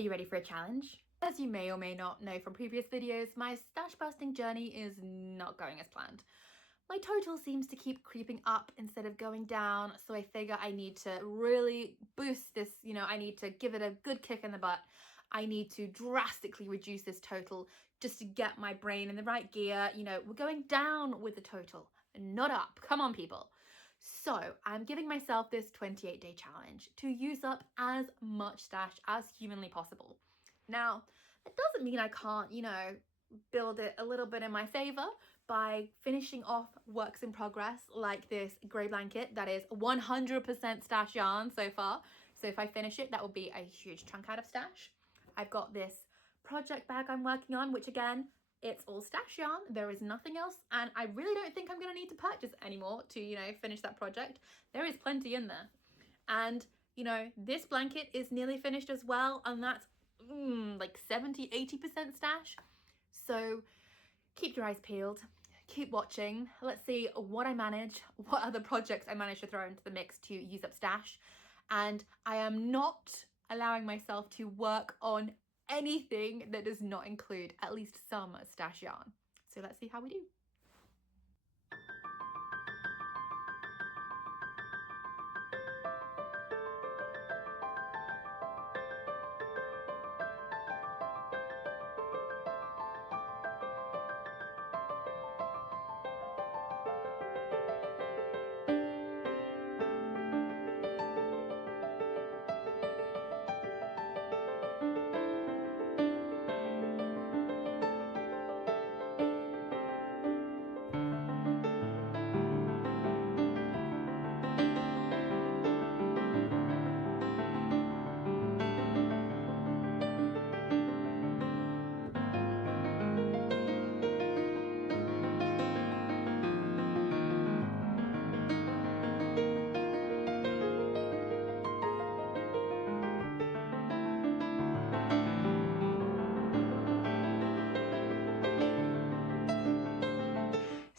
Are you ready for a challenge? As you may or may not know from previous videos, my stash busting journey is not going as planned. My total seems to keep creeping up instead of going down, so I figure I need to really boost this, I need to give it a good kick in the butt. I need to drastically reduce this total just to get my brain in the right gear. We're going down with the total, not up. Come on, people. So I'm giving myself this 28-day challenge to use up as much stash as humanly possible. Now, it doesn't mean I can't, build it a little bit in my favor by finishing off works in progress like this grey blanket that is 100% stash yarn so far. So if I finish it, that will be a huge chunk out of stash. I've got this project bag I'm working on, which again, it's all stash yarn. There is nothing else, and I really don't think I'm going to need to purchase anymore to, finish that project. There is plenty in there. And, this blanket is nearly finished as well, and that's like 70-80% stash. So keep your eyes peeled, keep watching. Let's see what I manage, what other projects I manage to throw into the mix to use up stash. And I am not allowing myself to work on anything that does not include at least some stash yarn. So let's see how we do.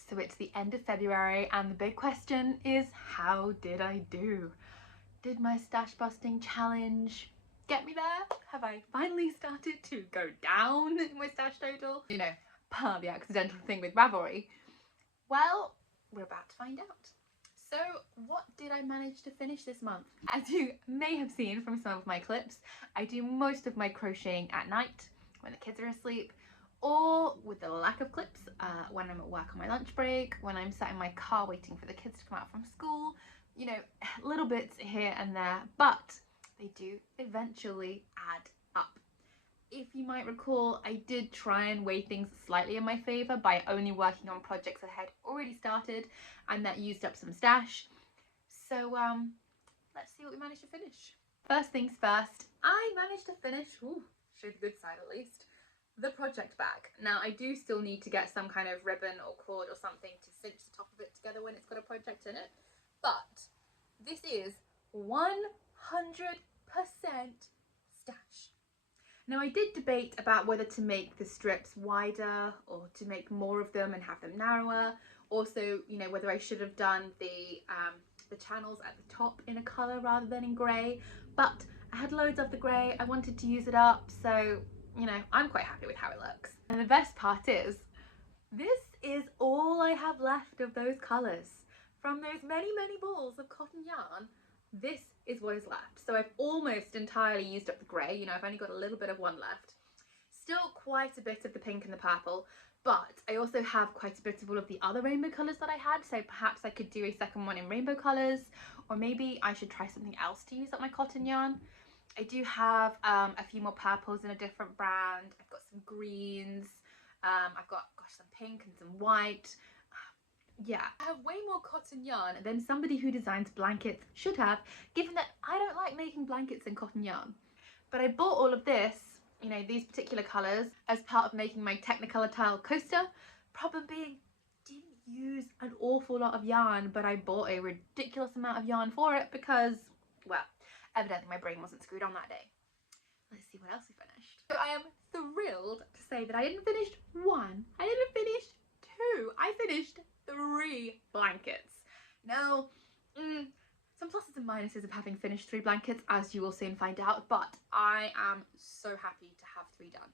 So it's the end of February, and the big question is, how did I do? Did my stash busting challenge get me there? Have I finally started to go down in my stash total? Part of the accidental thing with Ravelry. Well, we're about to find out. So what did I manage to finish this month? As you may have seen from some of my clips, I do most of my crocheting at night when the kids are asleep, or with the lack of clips, when I'm at work on my lunch break, when I'm sat in my car waiting for the kids to come out from school, little bits here and there, but they do eventually add up. If you might recall, I did try and weigh things slightly in my favor by only working on projects that had already started, and that used up some stash. So let's see what we managed to finish. First things first, I managed to finish, show the good side at least, the project bag. Now I do still need to get some kind of ribbon or cord or something to cinch the top of it together when it's got a project in it, but this is 100% stash. Now I did debate about whether to make the strips wider or to make more of them and have them narrower. Also, whether I should have done the channels at the top in a colour rather than in grey, but I had loads of the grey, I wanted to use it up, so I'm quite happy with how it looks. And the best part is, this is all I have left of those colours. From those many balls of cotton yarn, this is what is left. So I've almost entirely used up the grey, I've only got a little bit of one left. Still quite a bit of the pink and the purple, but I also have quite a bit of all of the other rainbow colours that I had, so perhaps I could do a second one in rainbow colours, or maybe I should try something else to use up my cotton yarn. I do have a few more purples in a different brand. I've got some greens, I've got, some pink and some white. Yeah, I have way more cotton yarn than somebody who designs blankets should have, given that I don't like making blankets in cotton yarn. But I bought all of this, these particular colours, as part of making my Technicolor tile coaster. Problem being, didn't use an awful lot of yarn, but I bought a ridiculous amount of yarn for it because, well, evidently my brain wasn't screwed on that day. Let's see what else we finished. So I am thrilled to say that I didn't finish one, I didn't finish two, I finished 3 blankets. Now, Some pluses and minuses of having finished 3 blankets, as you will soon find out, but I am so happy to have 3 done.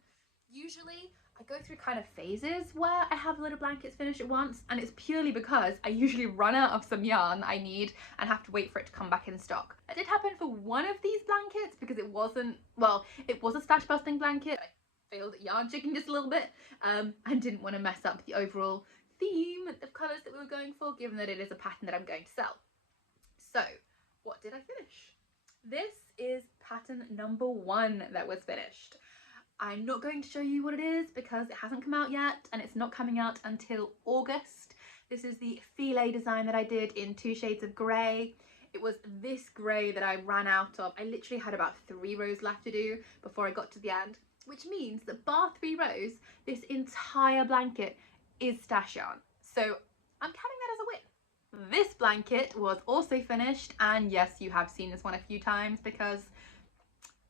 Usually I go through kind of phases where I have a lot of blankets finished at once, and it's purely because I usually run out of some yarn I need and have to wait for it to come back in stock. That did happen for one of these blankets because it wasn't, well, it was a stash busting blanket. I failed at yarn checking just a little bit and didn't want to mess up the overall theme of colours that we were going for, given that it is a pattern that I'm going to sell. So what did I finish? This is pattern number 1 that was finished. I'm not going to show you what it is because it hasn't come out yet, and it's not coming out until August. This is the filet design that I did in 2 shades of grey. It was this grey that I ran out of. I literally had about 3 rows left to do before I got to the end, which means that bar 3 rows, this entire blanket is stash yarn. So I'm counting that as a win. This blanket was also finished, and yes, you have seen this one a few times because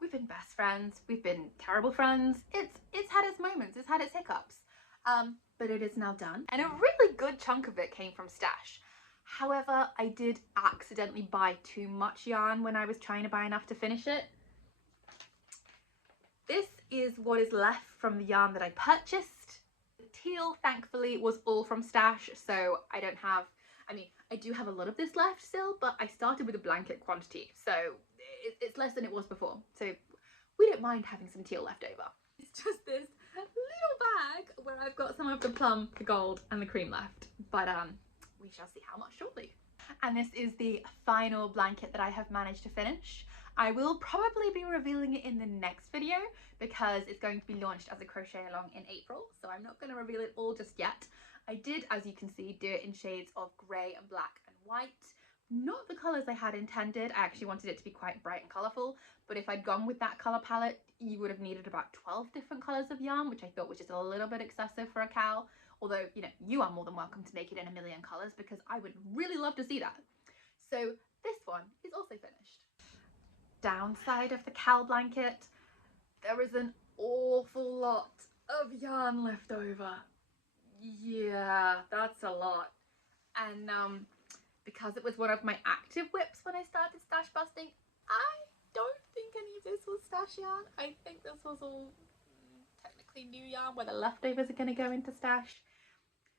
we've been best friends, we've been terrible friends. It's had its moments, it's had its hiccups, but it is now done, and a really good chunk of it came from stash. However, I did accidentally buy too much yarn when I was trying to buy enough to finish it. This is what is left from the yarn that I purchased. The teal, thankfully, was all from stash, so I don't have, I mean, I do have a lot of this left still, but I started with a blanket quantity, so it's less than it was before. So we don't mind having some teal left over. It's just this little bag where I've got some of the plum, the gold, and the cream left, but we shall see how much shortly. And this is the final blanket that I have managed to finish. I will probably be revealing it in the next video because it's going to be launched as a crochet along in April, so I'm not going to reveal it all just yet. I did, as you can see, do it in shades of grey and black and white. Not the colours I had intended. I actually wanted it to be quite bright and colourful, but if I'd gone with that colour palette, you would have needed about 12 different colours of yarn, which I thought was just a little bit excessive for a cowl. Although, you know, you are more than welcome to make it in a million colours because I would really love to see that. So this one is also finished. Downside of the cowl blanket, there is an awful lot of yarn left over. Yeah, that's a lot. And because it was one of my active whips when I started stash busting, I don't think any of this was stash yarn. I think this was all technically new yarn where the leftovers are going to go into stash.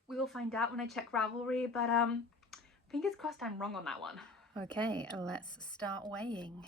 We will find out when I check Ravelry, but fingers crossed I'm wrong on that one. Okay, let's start weighing.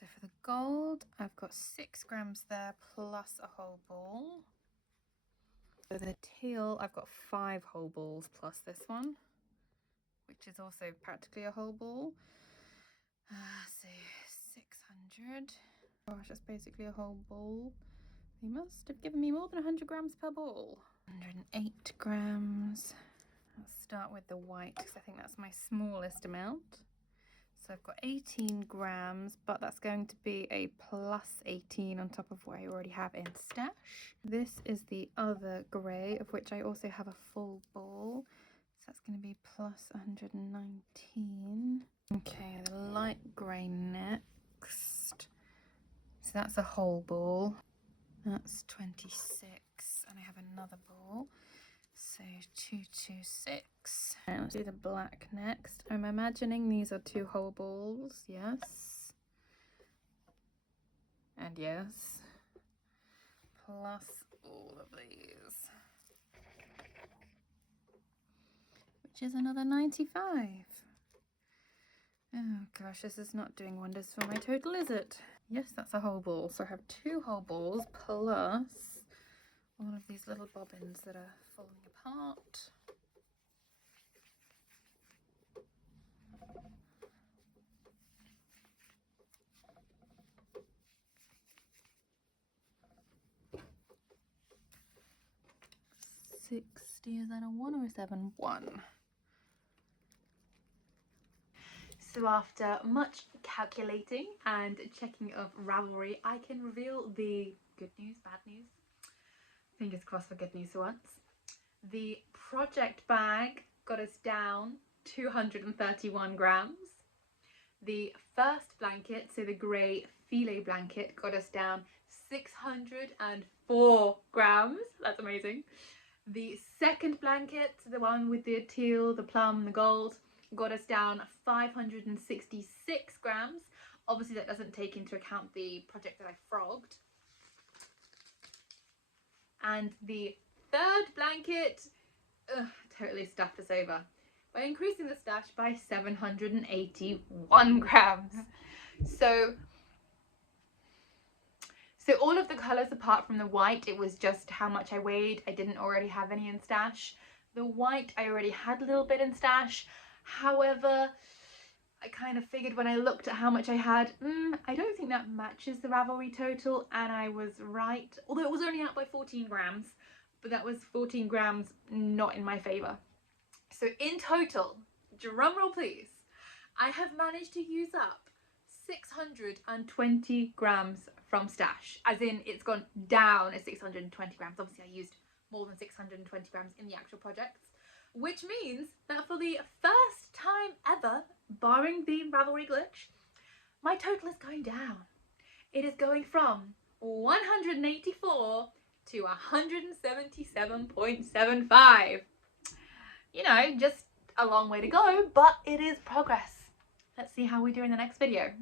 So for the gold, I've got 6 grams there plus a whole ball. For the teal, I've got 5 whole balls plus this one, which is also practically a whole ball. So 600. Gosh, that's basically a whole ball. They must have given me more than 100 grams per ball. 108 grams. I'll start with the white because I think that's my smallest amount. So I've got 18 grams, but that's going to be a plus 18 on top of what I already have in stash. This is the other grey, of which I also have a full ball. So that's going to be plus 119. Okay, the light grey next. So that's a whole ball. That's 26, and I have another ball. So 226. And let's do the black next. I'm imagining these are 2 whole balls. Yes. And yes. Plus all of these. Which is another 95. Oh gosh, this is not doing wonders for my total, is it? Yes, that's a whole ball. So I have 2 whole balls plus all of these little bobbins that are falling apart. Is that a 1 or a 7? 1. So after much calculating and checking of Ravelry, I can reveal the good news, bad news. Fingers crossed for good news for once. The project bag got us down 231 grams. The first blanket, so the grey filet blanket, got us down 604 grams. That's amazing. The second blanket, the one with the teal, the plum, the gold, got us down 566 grams. Obviously that doesn't take into account the project that I frogged. And the third blanket totally stuffed us over by increasing the stash by 781 grams. So all of the colours apart from the white, it was just how much I weighed. I didn't already have any in stash. The white, I already had a little bit in stash. However, I kind of figured when I looked at how much I had, I don't think that matches the Ravelry total, and I was right. Although it was only out by 14 grams, but that was 14 grams not in my favour. So in total, drumroll please, I have managed to use up 620 grams from stash, as in it's gone down at 620 grams. Obviously I used more than 620 grams in the actual projects, which means that for the first time ever, barring the Ravelry glitch, my total is going down. It is going from 184 to 177.75. You know, just a long way to go, but it is progress. Let's see how we do in the next video.